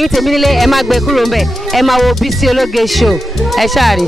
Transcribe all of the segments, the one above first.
ẹ̀yin tèmi nílé ẹ má gbé kúrò ńbẹ̀ ẹ má wo Bísí Ológe show ẹ ṣáà rí.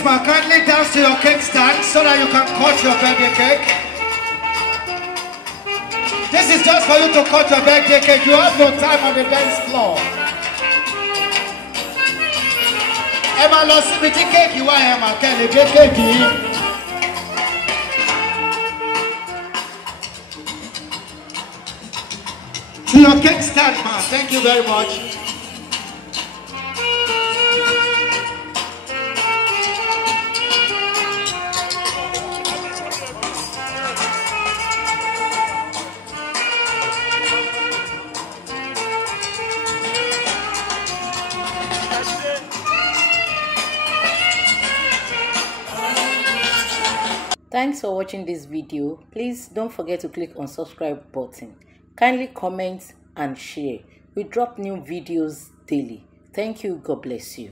Please, ma, kindly dance to your cake stand so that you can cut your birthday cake. This is just for you to cut your birthday cake. You have no time on the dance floor. Emma, lọ síbi tí kéèkì wá Emma, kẹ́lẹ̀ gbé kéèkì yìí. To your cake stand, ma. Thank you very much. Thanks for watching this video. Please don't forget to click on subscribe button. Kindly comment and share. We drop new videos daily. Thank you. God bless you.